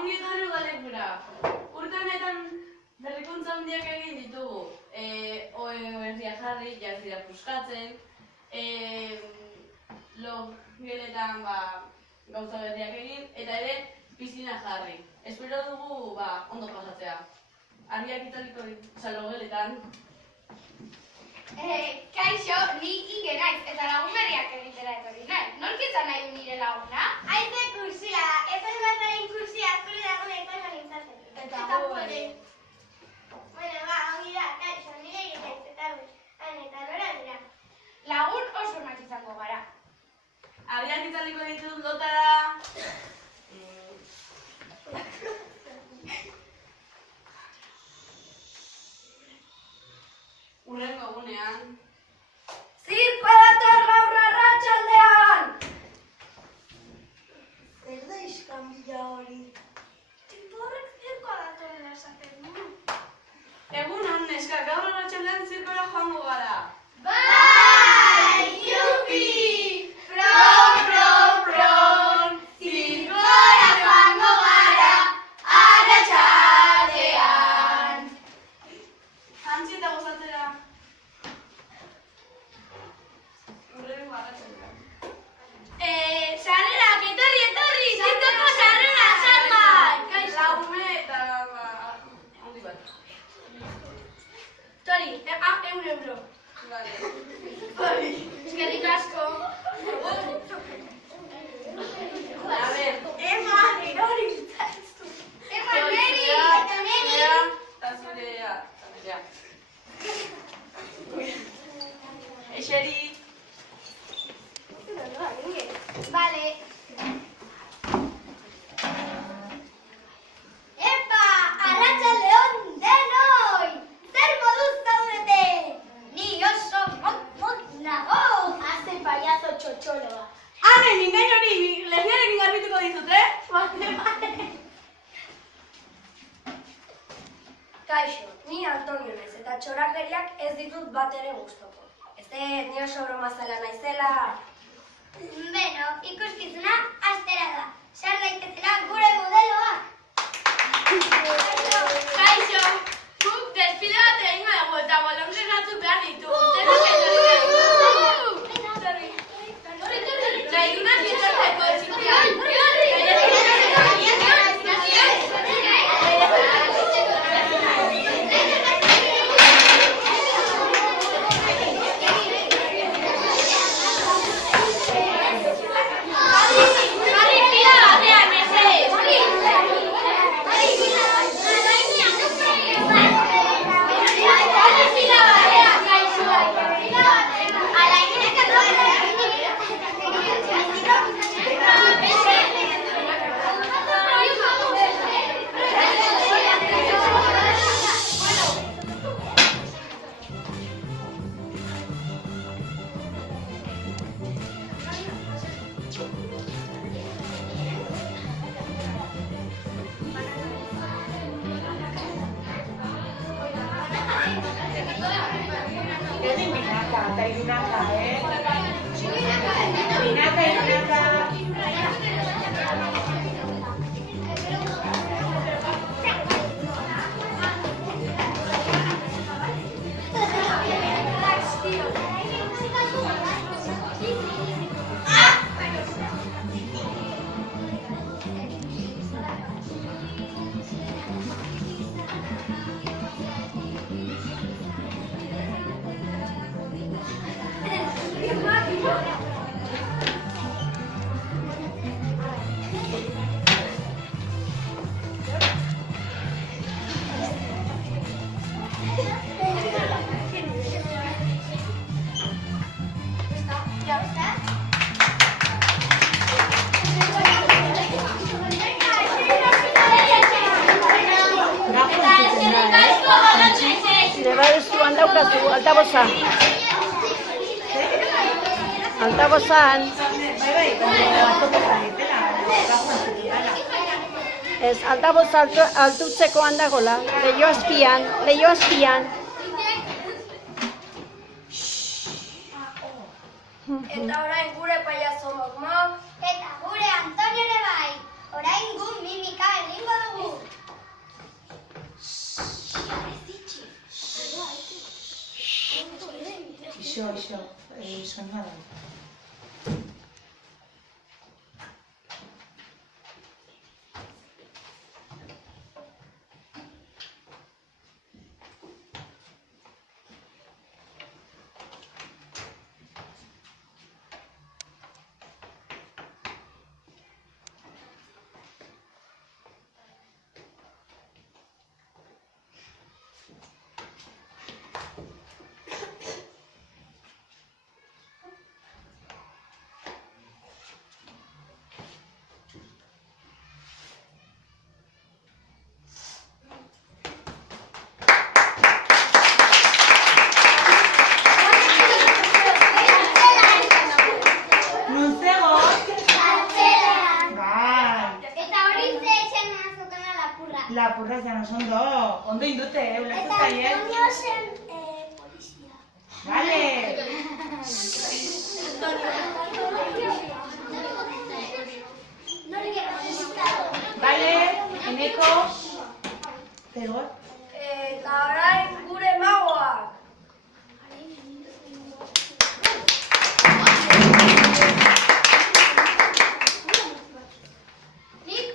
ongi etorri udalekura. Urte honetan berrikuntza handiak egin ditugu. Herria jarri, jazira puskatzen, geletan gauza berriak egin, eta ere pizina jarri. Espero dugu ondo pasatzea. Argiak italiko geletan. Kaixo, ni Inge naiz, eta lagun berriak egitera etorri nahi. Nork izan nahi du nire laguna? Aize kursia, ezen bazaren kursia zure lagunetan nintzaten. Eta puede. Bueno, ongi da, kaixo, nire egitaiz, eta eta nora dira. Lagun oso onak izango gara. Argiak italiko ditut lotara. Urrengo egunean. Zirkoa dator gaur arratsaldean! Zer da iskanbila hori? Tipo horrek zirkoa datorrela esaten du. Egunon, neska, gaur arratsaldean zirkora joango gara. Bai! Yupi! Pron! Zirkora joango gara arratsaldean! Jantzi eta gozatzera. Urrengo arratsaldean. Sarrerak, etorri! Zirkoko sarrera, salmai! Laume eta handi bat. Tori, €1. Vale. Eskerrik asko. A ver. Eman, erori zaizu. Eman, neri! Eta neri! Eta zurea. Eseri. Vale. Epa, arratsalde on denoi! Zer moduz zaudete? Ni oso mot nago! Haze payazo txotxoloa. Amen, mingain hori, lesbiarekin garbituko dizut, Bale. Kaixo, ni Antonio naiz eta txorakeriak ez ditut bat ere gustoko. Ez ni oso bromazala naizela. Beno, ikuskizuna astera da. Sar daitezela gure modeloak. Kaixo, guk despide bat egingo dugu eta bolondres batzuk behar ditugu. Nahi dunak itortzeko txikiak. Altabozan. Ez, altaboz altutzeko handagola. Leio azpian. Eta orain gure paiazo mok-mok. Eta gure Antonio ere bai. Orain gu mimika egingo dugu. Ixo, soñada. Lapurra izan ondo indute, ulertu zaie. Antonio zen polizia. Vale. Vale, Eneko. Zegor. Eta orain gure magoak. Nik,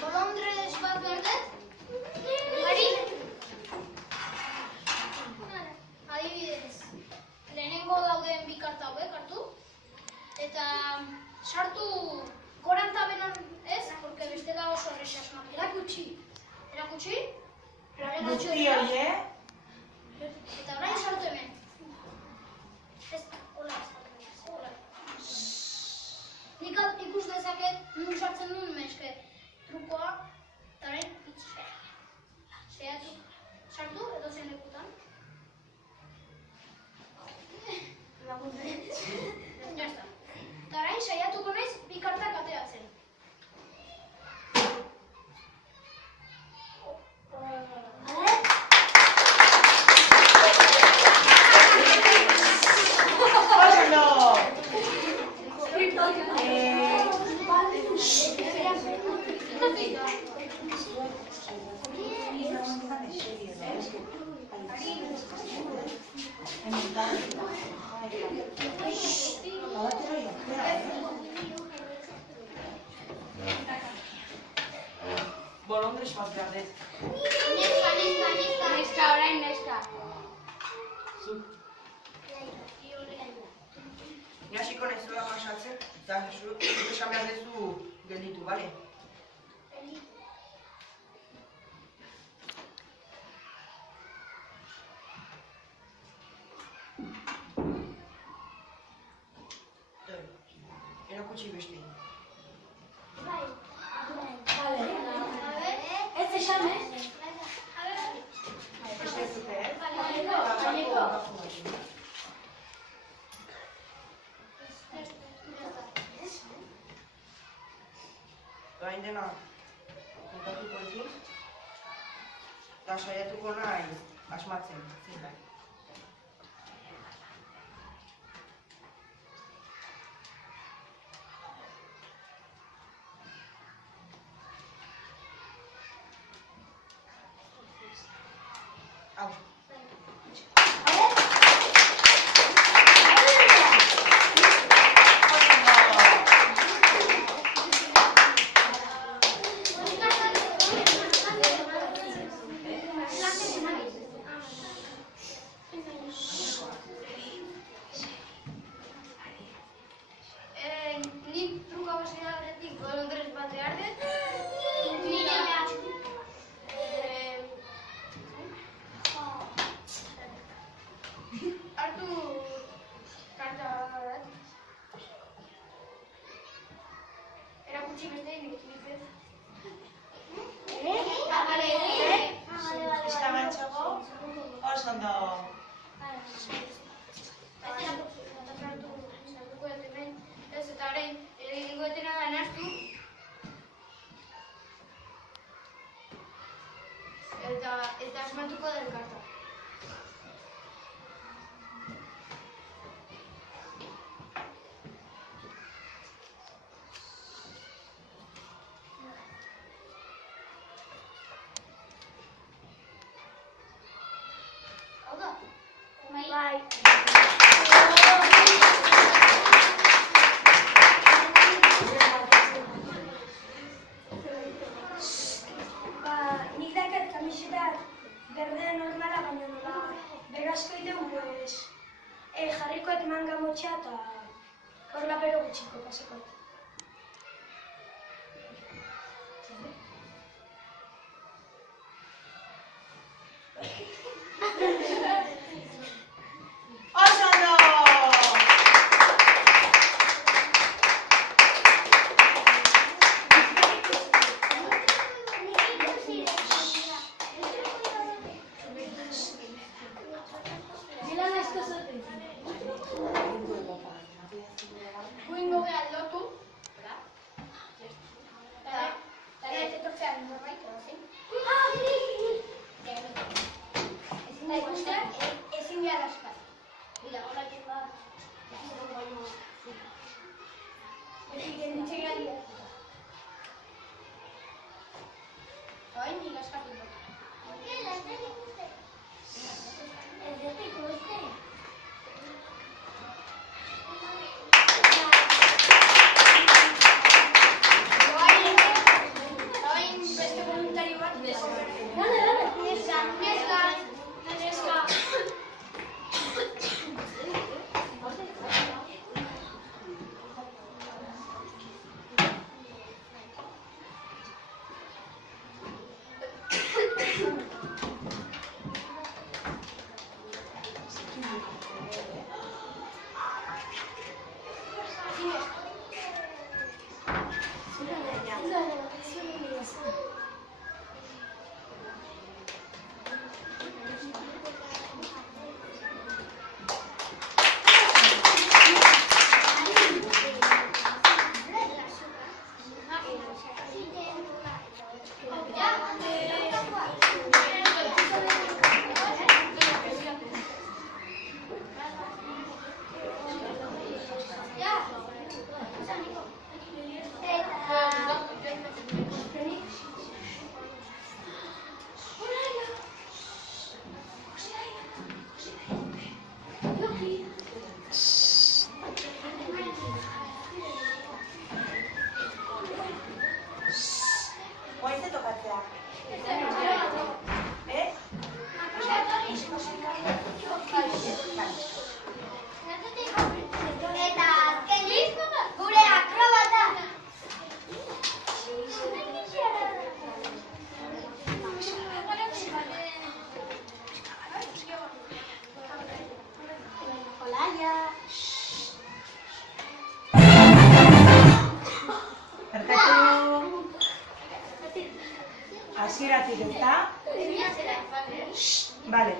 bolondres bat behar dut? Hori? Adibidez, lehenengo dauden bi karta hauek hartu, eta sartu goran eta beran ez, porque bestela oso erresa asmatu. Erakutsi? Guzti hori, Eta orain sartu hemen. Ez, hola. Nik ikus dezaket nun sartzen duen meske trukoa, eta orain itxi. Saiatu, sartu edo zen lekutan. Ya está. Eta orain saiatuko naiz bi kartak ateratzen. oso. Bolondres bat behar dut. Neska, orain neska. Ni hasiko nahi zuela pasatzen, eta esan behar duzu gelditu, bale? Erakutsi beste. Ez esan, Beste zute, Orain dena kontatuko ezin, eta saiatuko nahi asmatzen, zinbait. Hau. Nik truka basira horretik bolondres bat behar dut. Hartu karta bat. Erakutsi beste nik ez. Pixka mantxago, oso ondo. Eta orain, egingo etena da nahastu. Eta asmatuko den karta. Bai. Nik dakat kamisetak berde normala baina nola berazko iten, pues, jarrikoet manga motxa eta hor lapero gutxiko pasako. Oso ondo! Guingo behar lotu. Eta etortzean norbait, edozein. Eta ikustean, ezin behar askar. Mira, hola egin da. Ezin genditzen gari. Oain, nik askatu dut. Ez dut ikuste. Oain beste voluntario bat. Neska. Oain ze tokatzea. Eta azkenik, gure akrobata. Olaia. Barkatu. Hasieratik ezta? Vale.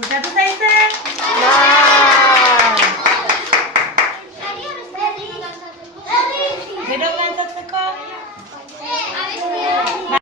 Gustatu zaize? Gero gantzatu